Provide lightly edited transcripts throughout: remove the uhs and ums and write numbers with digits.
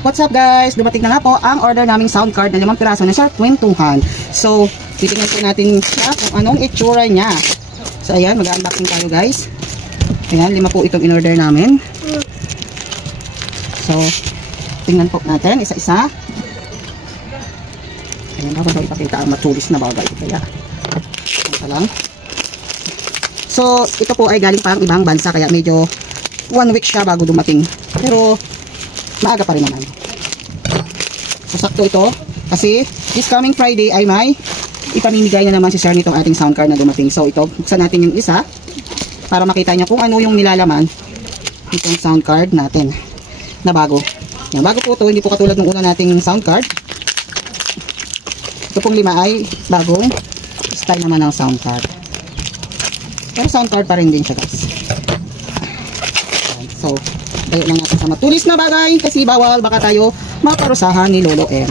What's up guys? Dumating na nga po ang order naming sound card na 5 piraso na Sir Kwentuhan. So, titingnan po natin siya kung anong itsura niya. So, ayan, mag-unboxing tayo guys. Ayan, 5 po itong in-order namin. So, tingnan po natin isa-isa. Ayan, bago daw ipakita ang matulis na bagay. Kaya, ito lang. So, ito po ay galing pang ibang bansa kaya medyo 1 week siya bago dumating. Pero, maaga pa rin naman. So, sakto ito. Kasi, this coming Friday ay may ipamimigay na naman si Sir nitong ating sound card na dumating. So, ito, buksan natin yung isa para makita niya kung ano yung nilalaman itong sound card natin na bago. Yan, bago po ito, hindi po katulad ng una nating sound card. Ito pong 5 ay bagong style naman ng sound card. Pero sound card pa rin din siya guys. So, tayo lang natin sa matulis na bagay kasi bawal baka tayo maparusahan ni Lolo M.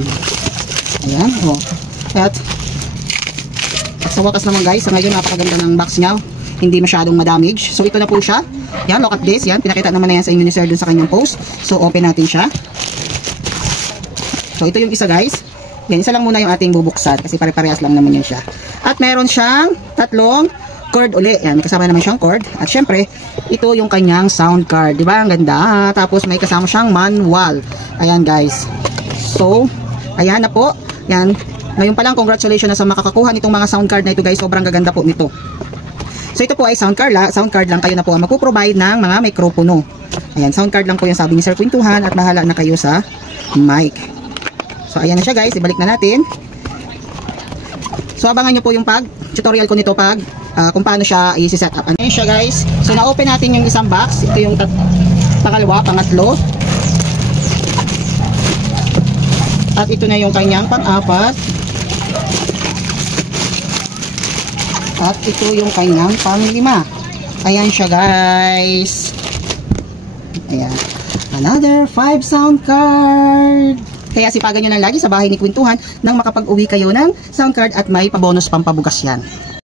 Ayan, o. At sa wakas naman guys, sa ngayon napakaganda ng box niya. Hindi masyadong madamage. So, ito na po siya. Yan, look at this. Yan, pinakita naman na yan sa inyo ni Sir dun sa kanyang post. So, open natin siya. So, ito yung isa guys. Yan, isa lang muna yung ating bubuksan kasi pare-parehas lang naman yan siya. At meron siyang 3 cord uli. Yan, may kasama naman siyang cord. At syempre, ito yung kanyang sound card. Diba? Ang ganda. Tapos may kasama siyang manual. Ayan guys. So, ayan na po. Yan. Ngayon pa lang, congratulations na sa makakakuha nitong mga sound card na ito guys. Sobrang gaganda po nito. So, ito po ay sound card lang. Kayo na po ang magpo-provide ng mga mikropono. Ayan, sound card lang po yung sabi ni Sir Kwentuhan at bahala na kayo sa mic. So, ayan na siya guys. Ibalik na natin. So, abangan nyo po yung tutorial ko nito kung paano siya i-set up. Ano siya guys? So, na-open natin yung isang box. Ito yung pangalawa, pangatlo. At ito na yung kanyang pang-apat. At ito yung kanyang pang-5. Ayan siya guys. Ayan. Another 5 sound card. Kaya sipagan nyo lang lagi sa bahay ni Kwentuhan nang makapag-uwi kayo ng sound card at may pabonus pampabugas yan.